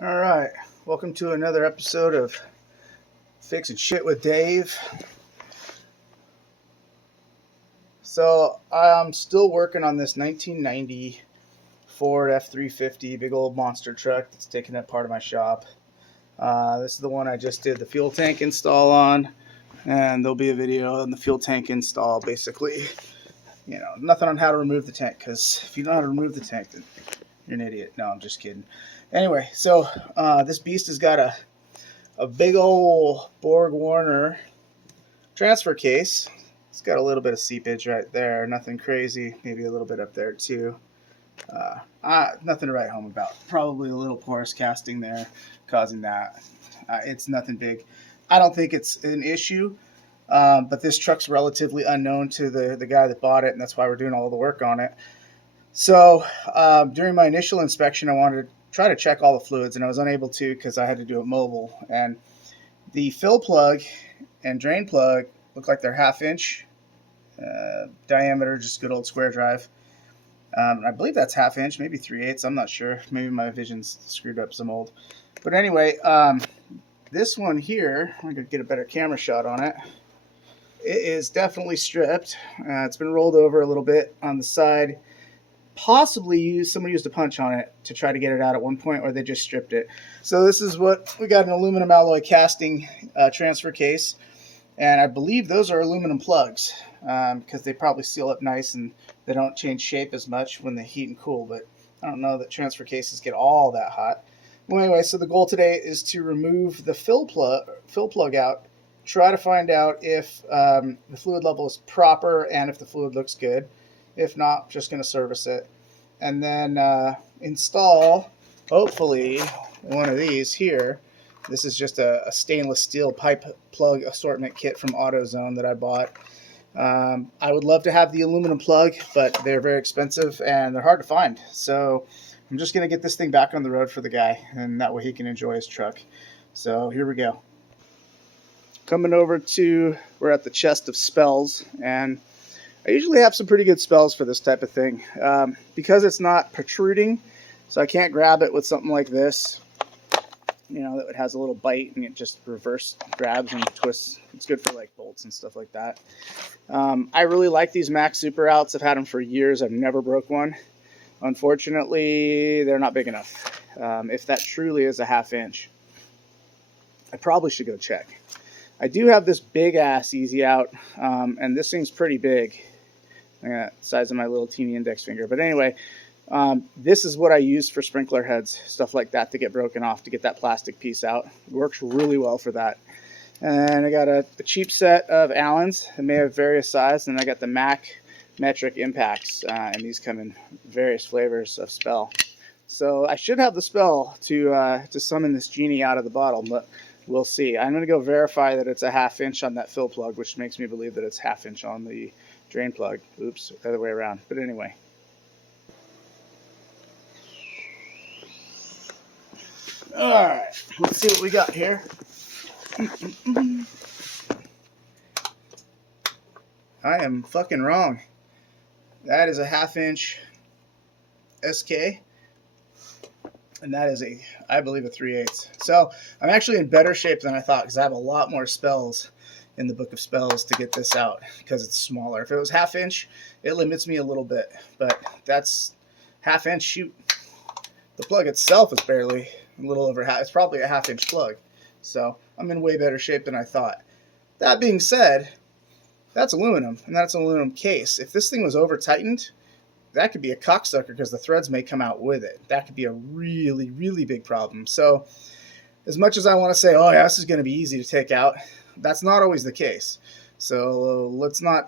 All right, welcome to another episode of Fixing Shit with Dave. So I'm still working on this 1990 Ford F350, big old monster truck that's taking up part of my shop. This is the one I just did the fuel tank install on, and there'll be a video on the fuel tank install. Basically, nothing on how to remove the tank, because if you don't know how to remove the tank, then you're an idiot. No, I'm just kidding. Anyway, so this beast has got a big old Borg Warner transfer case. It's got a little bit of seepage right there. Nothing crazy. Maybe a little bit up there too. Nothing to write home about. Probably a little porous casting there causing that. It's nothing big. I don't think it's an issue. But this truck's relatively unknown to the guy that bought it, and that's why we're doing all the work on it. So during my initial inspection, I wanted to try to check all the fluids, and I was unable to because I had to do it mobile. And the fill plug and drain plug look like they're 1/2 inch diameter, just good old square drive. I believe that's 1/2 inch, maybe 3/8. I'm not sure. Maybe my vision's screwed up some old. But anyway, this one here, I'm going to get a better camera shot on it. It is definitely stripped. It's been rolled over a little bit on the side. Possibly someone used a punch on it to try to get it out at one point, or they just stripped it. So this is what we got: an aluminum alloy casting transfer case, and I believe those are aluminum plugs because they probably seal up nice and they don't change shape as much when they heat and cool. But I don't know that transfer cases get all that hot. Well, anyway, so the goal today is to remove the fill plug out, try to find out if the fluid level is proper and if the fluid looks good. If not, just going to service it. And then install, hopefully, one of these here. This is just a stainless steel pipe plug assortment kit from AutoZone that I bought. I would love to have the aluminum plug, but they're very expensive and they're hard to find. So I'm just going to get this thing back on the road for the guy, and that way he can enjoy his truck. So here we go. Coming over to, we're at the chest of spells, and I usually have some pretty good spells for this type of thing. Because it's not protruding, so I can't grab it with something like this, that it has a little bite and it just reverse grabs and twists. It's good for like bolts and stuff like that. I really like these Max Super Outs. I've had them for years. I've never broke one. Unfortunately, they're not big enough. If that truly is a 1/2 inch, I probably should go check. I do have this big ass Easy Out, and this thing's pretty big. The size of my little teeny index finger. But anyway, this is what I use for sprinkler heads, stuff like that, to get broken off, to get that plastic piece out. It works really well for that. And I got a cheap set of Allens. It may have various sizes, and I got the Mac metric impacts, and these come in various flavors of spell. So I should have the spell to summon this genie out of the bottle, but we'll see. I'm going to go verify that it's a 1/2 inch on that fill plug, which makes me believe that it's 1/2 inch on the drain plug. Oops, other way around. But anyway. Alright, let's see what we got here. I am fucking wrong. That is a 1/2 inch SK. And that is I believe, a 3/8. So I'm actually in better shape than I thought, because I have a lot more spells in the book of spells to get this out because it's smaller. If it was 1/2 inch, it limits me a little bit, but that's 1/2 inch. Shoot, the plug itself is barely a little over half. It's probably a 1/2 inch plug. So I'm in way better shape than I thought. That being said, that's aluminum, and that's an aluminum case. If this thing was over tightened, that could be a cocksucker because the threads may come out with it. That could be a really, really big problem. So as much as I want to say, oh yeah, this is going to be easy to take out, that's not always the case. So let's not,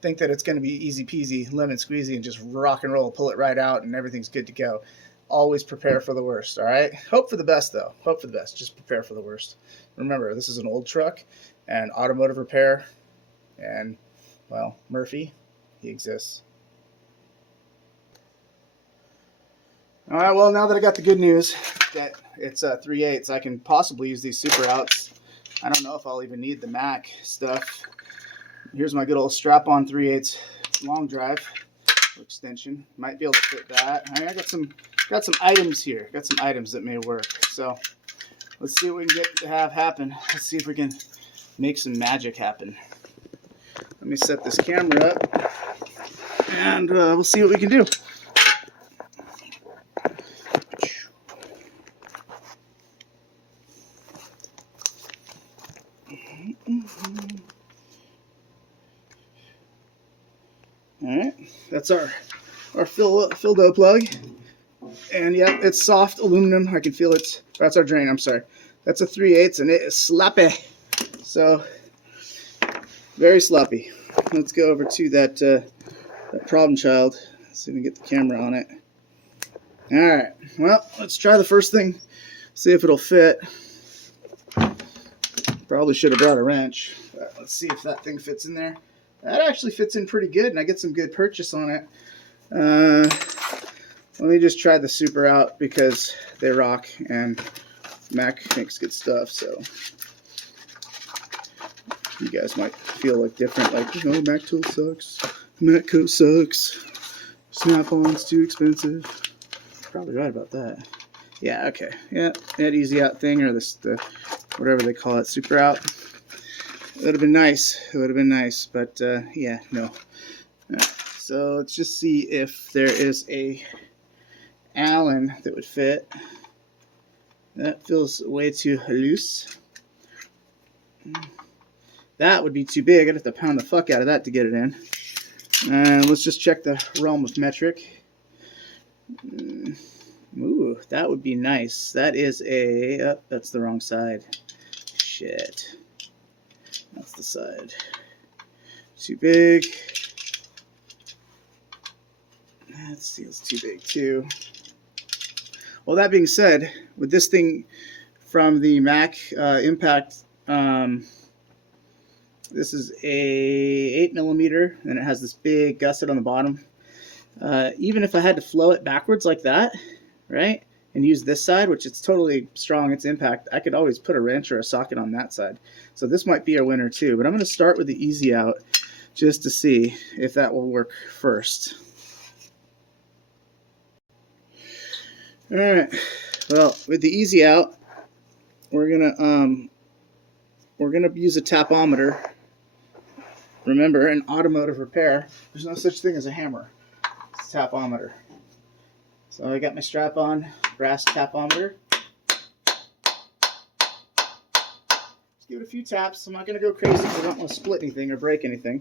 think that it's going to be easy peasy, lemon squeezy, and just rock and roll, pull it right out, and everything's good to go. Always prepare for the worst, all right? Hope for the best, though. Hope for the best. Just prepare for the worst. Remember, this is an old truck, and automotive repair, and, well, Murphy, he exists. All right, well, now that I got the good news that it's 3/8, I can possibly use these Super Outs. I don't know if I'll even need the Mac stuff. Here's my good old strap-on 3/8 long drive extension. Might be able to fit that. I got some got some items here. Got some items that may work. So let's see what we can get to have happen. Let's see if we can make some magic happen. Let me set this camera up, and we'll see what we can do. All right, that's our Fildo plug, and yeah, it's soft aluminum. I can feel it. That's our drain. I'm sorry. That's a 3/8, and it is sloppy. So very sloppy. Let's go over to that problem child. See if we can get the camera on it. All right. Well, let's try the first thing. See if it'll fit. Probably should have brought a wrench. But let's see if that thing fits in there. That actually fits in pretty good, and I get some good purchase on it. Let me just try the Super out because they rock, and Mac makes good stuff. So you guys might feel like different, like, no, Mac tool sucks. Matco sucks. Snap-on's too expensive. Probably right about that. Yeah, okay. Yeah, that easy out thing, or the whatever they call it, Super out. It would have been nice. It would have been nice, but yeah, no. Right, so let's just see if there is a Allen that would fit. That feels way too loose. That would be too big. I'd have to pound the fuck out of that to get it in. And let's just check the realm of metric. Ooh, that would be nice. That is a... Oh, that's the wrong side. Shit. That's the side. Too big. That feels too big too. Well, that being said, with this thing from the Mac Impact, this is a 8mm, and it has this big gusset on the bottom. Even if I had to flow it backwards like that, right, and use this side, which it's totally strong, it's Impact, I could always put a wrench or a socket on that side. So this might be our winner too, but I'm going to start with the easy out just to see if that will work first. All right, well, with the easy out, we're gonna use a tapometer. Remember, in automotive repair, there's no such thing as a hammer. It's a tapometer. So I got my strap on, brass tapometer. Just give it a few taps. I'm not going to go crazy because I don't want to split anything or break anything.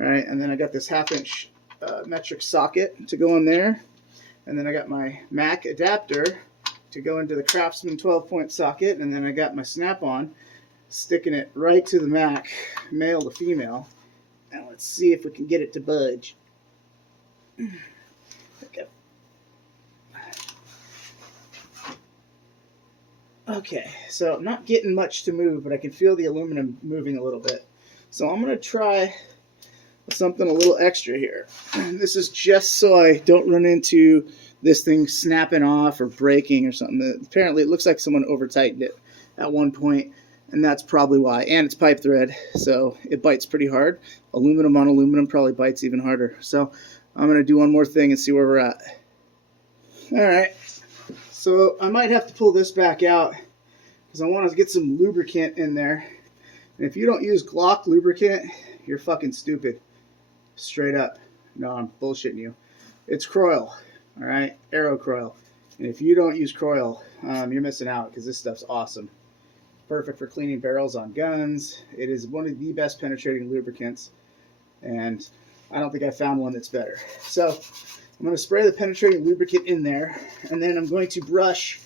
All right, and then I got this 1/2" metric socket to go in there. And then I got my Mac adapter to go into the Craftsman 12-point socket. And then I got my snap-on, sticking it right to the Mac, male to female. Now let's see if we can get it to budge. Okay. Okay, so I'm not getting much to move, but I can feel the aluminum moving a little bit. So I'm going to try something a little extra here. This is just so I don't run into this thing snapping off or breaking or something. Apparently it looks like someone over tightened it at one point, and that's probably why. And it's pipe thread, so it bites pretty hard. Aluminum on aluminum probably bites even harder. So I'm going to do one more thing and see where we're at. Alright, so I might have to pull this back out because I want to get some lubricant in there. And if you don't use Glock lubricant, you're fucking stupid. Straight up. No, I'm bullshitting you. It's Croil, all right? Aero Croil. And if you don't use Croil, you're missing out because this stuff's awesome. Perfect for cleaning barrels on guns. It is one of the best penetrating lubricants, and I don't think I found one that's better. So I'm going to spray the penetrating lubricant in there, and then I'm going to brush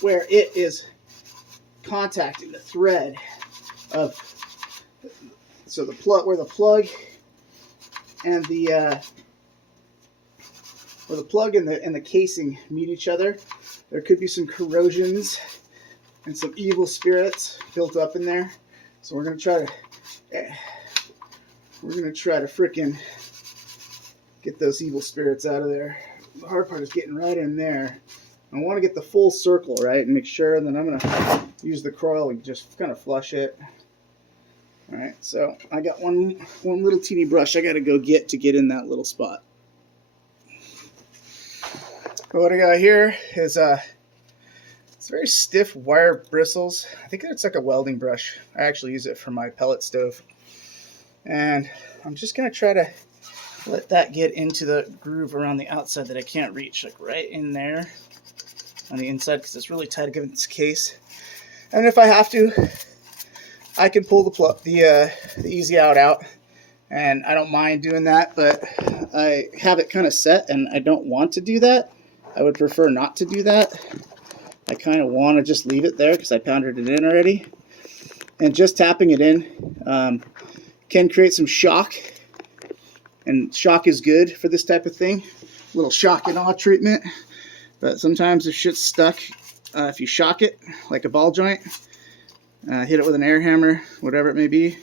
where it is contacting the thread of, so the plug, where the plug and the where the plug and the casing meet each other. There could be some corrosions and some evil spirits built up in there. So we're gonna try to frickin' get those evil spirits out of there. The hard part is getting right in there. I want to get the full circle, right, and make sure, and then I'm gonna use the Croil and just kind of flush it. All right, so I got one little teeny brush I got to go get in that little spot. what I got here is it's very stiff wire bristles. I think it's like a welding brush. I actually use it for my pellet stove. And I'm just going to try to let that get into the groove around the outside that I can't reach, like right in there on the inside, because it's really tight given this case. And if I have to, I can pull the easy out, and I don't mind doing that, but I have it kind of set and I don't want to do that. I would prefer not to do that. I kind of want to just leave it there because I pounded it in already. And just tapping it in can create some shock, and shock is good for this type of thing. A little shock and awe treatment. But sometimes if shit's stuck, if you shock it like a ball joint, hit it with an air hammer, whatever it may be,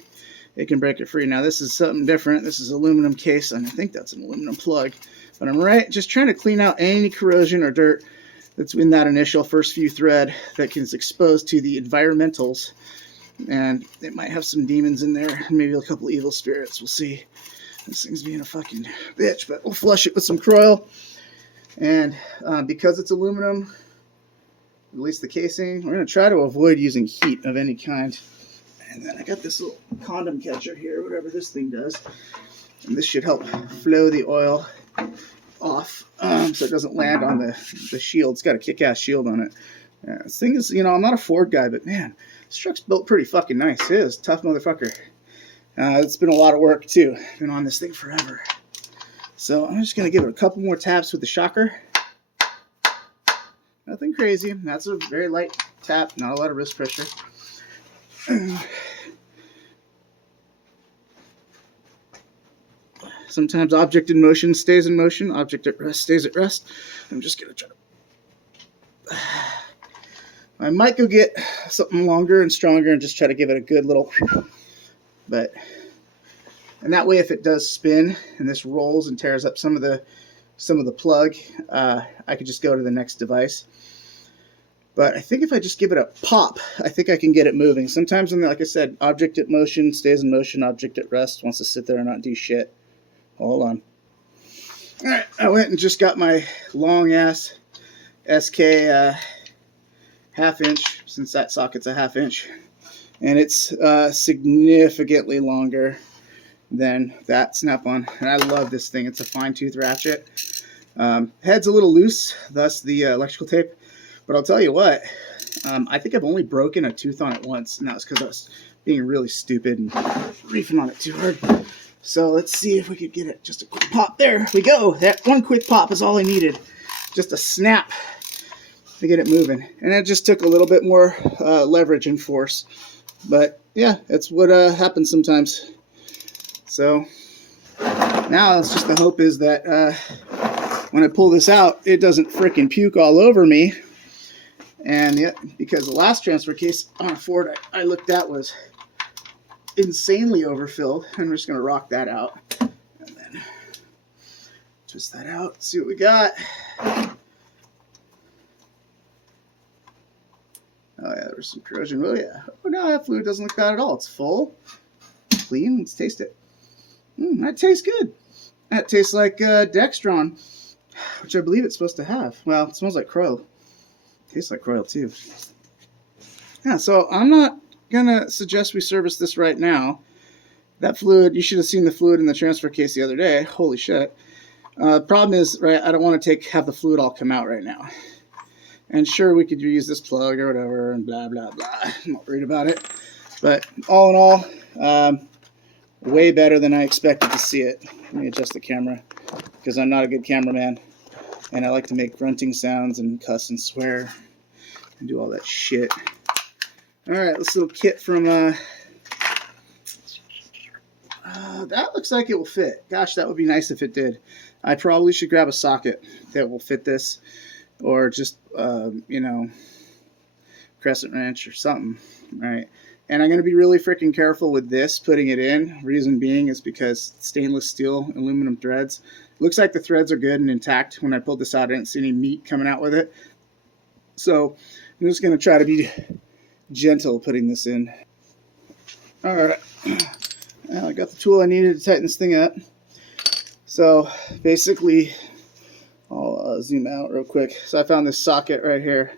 it can break it free. Now this is something different. This is aluminum case, and I think that's an aluminum plug. But I'm just trying to clean out any corrosion or dirt that's in that initial first few thread that is exposed to the environmentals. And it might have some demons in there, maybe a couple evil spirits. We'll see. This thing's being a fucking bitch, but we'll flush it with some Croil. And because it's aluminum, at least the casing, we're going to try to avoid using heat of any kind. And then I got this little condom catcher here, whatever this thing does. And this should help flow the oil off so it doesn't land on the shield. It's got a kick-ass shield on it. This thing is, I'm not a Ford guy, but man, this truck's built pretty fucking nice. It is. Tough motherfucker. It's been a lot of work too. Been on this thing forever. So I'm just going to give it a couple more taps with the shocker. Nothing crazy. That's a very light tap, not a lot of wrist pressure. Sometimes object in motion stays in motion, object at rest stays at rest. I'm just going to try to... I might go get something longer and stronger and just try to give it a good little... And that way, if it does spin and this rolls and tears up some of the plug, I could just go to the next device. But I think if I just give it a pop, I think I can get it moving. Sometimes, like I said, object at motion stays in motion, object at rest wants to sit there and not do shit. Hold on. All right, I went and just got my long-ass SK half-inch, since that socket's a half-inch. And it's significantly longer than that Snap-on. And I love this thing. It's a fine-tooth ratchet. Head's a little loose, thus the electrical tape. But I'll tell you what, I think I've only broken a tooth on it once, and that was because I was being really stupid and reefing on it too hard. So let's see if we could get it. Just a quick pop. There we go. That one quick pop is all I needed. Just a snap to get it moving. And it just took a little bit more leverage and force. But yeah, that's what happens sometimes. So now it's just the hope is that when I pull this out, it doesn't frickin' puke all over me. And yeah, because the last transfer case on a Ford I looked at was insanely overfilled. I'm just going to rock that out. And then twist that out. See what we got. Oh yeah, there was some corrosion. Oh yeah. Oh no, that fluid doesn't look bad at all. It's full. Clean. Let's taste it. That tastes good. That tastes like Dextron, which I believe it's supposed to have. Well, it smells like Croil. Tastes like Croil too. Yeah, so I'm not gonna suggest we service this right now. That fluid, you should have seen the fluid in the transfer case the other day. Holy shit. Problem is, right, I don't want to have the fluid all come out right now. And sure, we could use this plug or whatever and blah, blah, blah. I'm not worried about it. But all in all, way better than I expected to see it. Let me adjust the camera because I'm not a good cameraman. And I like to make grunting sounds and cuss and swear and do all that shit. Alright, this little kit from, that looks like it will fit. Gosh, that would be nice if it did. I probably should grab a socket that will fit this. Or just, crescent wrench or something, right? And I'm going to be really freaking careful with this, putting it in. Reason being is because stainless steel, aluminum threads. Looks like the threads are good and intact. When I pulled this out, I didn't see any meat coming out with it. So I'm just going to try to be gentle putting this in. All right. Well, I got the tool I needed to tighten this thing up. So basically, I'll zoom out real quick. So I found this socket right here.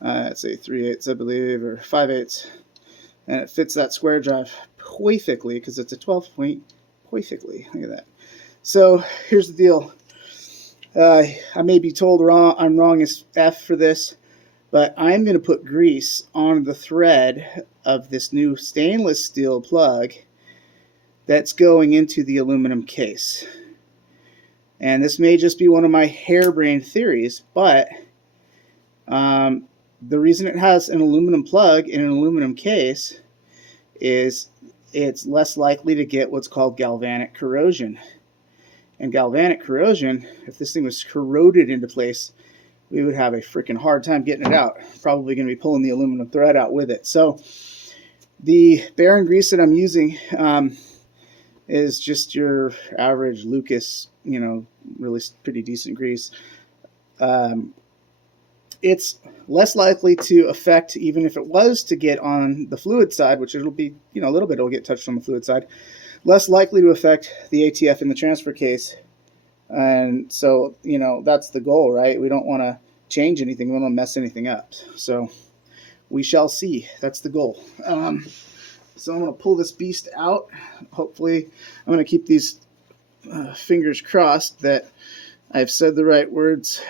It's a 3/8, I believe, or 5/8, and it fits that square drive perfectly because it's a 12-point perfectly. Look at that. So here's the deal. I may be told I'm wrong as F for this, but I'm going to put grease on the thread of this new stainless steel plug that's going into the aluminum case. And this may just be one of my harebrained theories, but the reason it has an aluminum plug in an aluminum case is it's less likely to get what's called galvanic corrosion. And galvanic corrosion, if this thing was corroded into place, we would have a freaking hard time getting it out. Probably going to be pulling the aluminum thread out with it. So the bearing grease that I'm using is just your average Lucas, really pretty decent grease. It's less likely to affect, even if it was to get on the fluid side, which it'll be, a little bit, it'll get touched on the fluid side, less likely to affect the ATF in the transfer case. And so, that's the goal, right? We don't want to change anything. We don't want to mess anything up. So we shall see. That's the goal. So I'm going to pull this beast out. Hopefully, I'm going to keep these fingers crossed that I've said the right words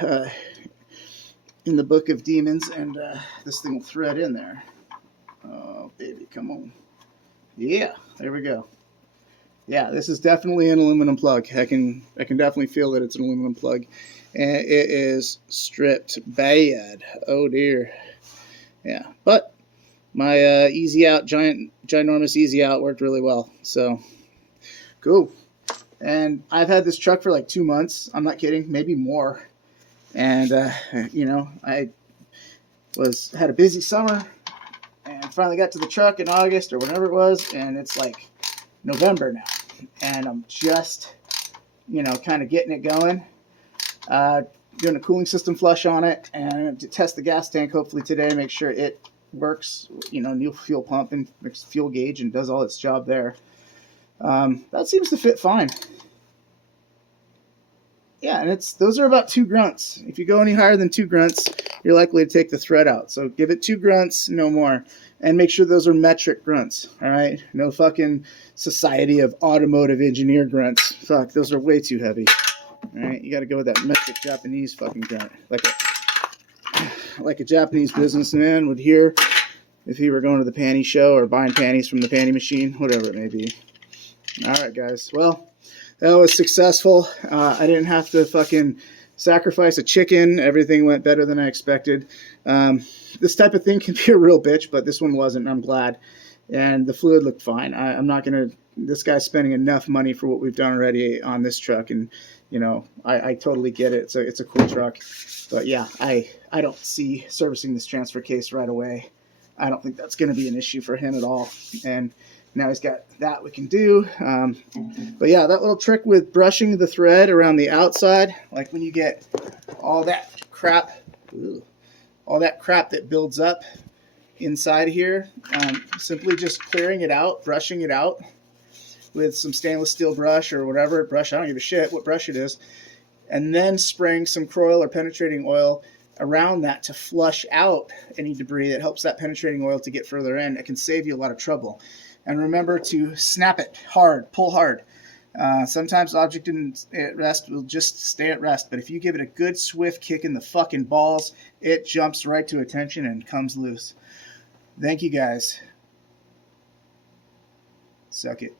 in the Book of Demons, and this thing will thread in there. Oh, baby, come on. Yeah, there we go. Yeah, this is definitely an aluminum plug. I can definitely feel that it's an aluminum plug. And it is stripped bad. Oh, dear. Yeah, but my easy out, ginormous easy out worked really well. So, cool. And I've had this truck for like 2 months. I'm not kidding, maybe more. And, I had a busy summer and finally got to the truck in August or whatever it was. And it's like November now. And I'm just, kind of getting it going. Doing a cooling system flush on it and to test the gas tank hopefully today, make sure it works, new fuel pump and fuel gauge and does all its job there. That seems to fit fine. Yeah, and those are about 2 grunts. If you go any higher than 2 grunts, you're likely to take the thread out. So give it 2 grunts, no more. And make sure those are metric grunts, all right? No fucking Society of Automotive Engineer grunts. Fuck, those are way too heavy. All right, you got to go with that metric Japanese fucking grunt. Like a Japanese businessman would hear if he were going to the panty show or buying panties from the panty machine, whatever it may be. All right, guys. Well, that was successful. I didn't have to fucking sacrifice a chicken. Everything went better than I expected. This type of thing can be a real bitch, but this one wasn't. I'm glad. And the fluid looked fine. I'm not going to... This guy's spending enough money for what we've done already on this truck. And, I totally get it. It's a cool truck. But, yeah, I don't see servicing this transfer case right away. I don't think that's going to be an issue for him at all. And now he's got that we can do. But yeah, that little trick with brushing the thread around the outside, like when you get all that crap that builds up inside here, simply just clearing it out, brushing it out with some stainless steel brush or whatever brush, I don't give a shit what brush it is, and then spraying some Kroil or penetrating oil around that to flush out any debris that helps that penetrating oil to get further in. It can save you a lot of trouble. And remember to snap it hard, pull hard. Sometimes object at rest will just stay at rest, but if you give it a good swift kick in the fucking balls, it jumps right to attention and comes loose. Thank you guys. Suck it.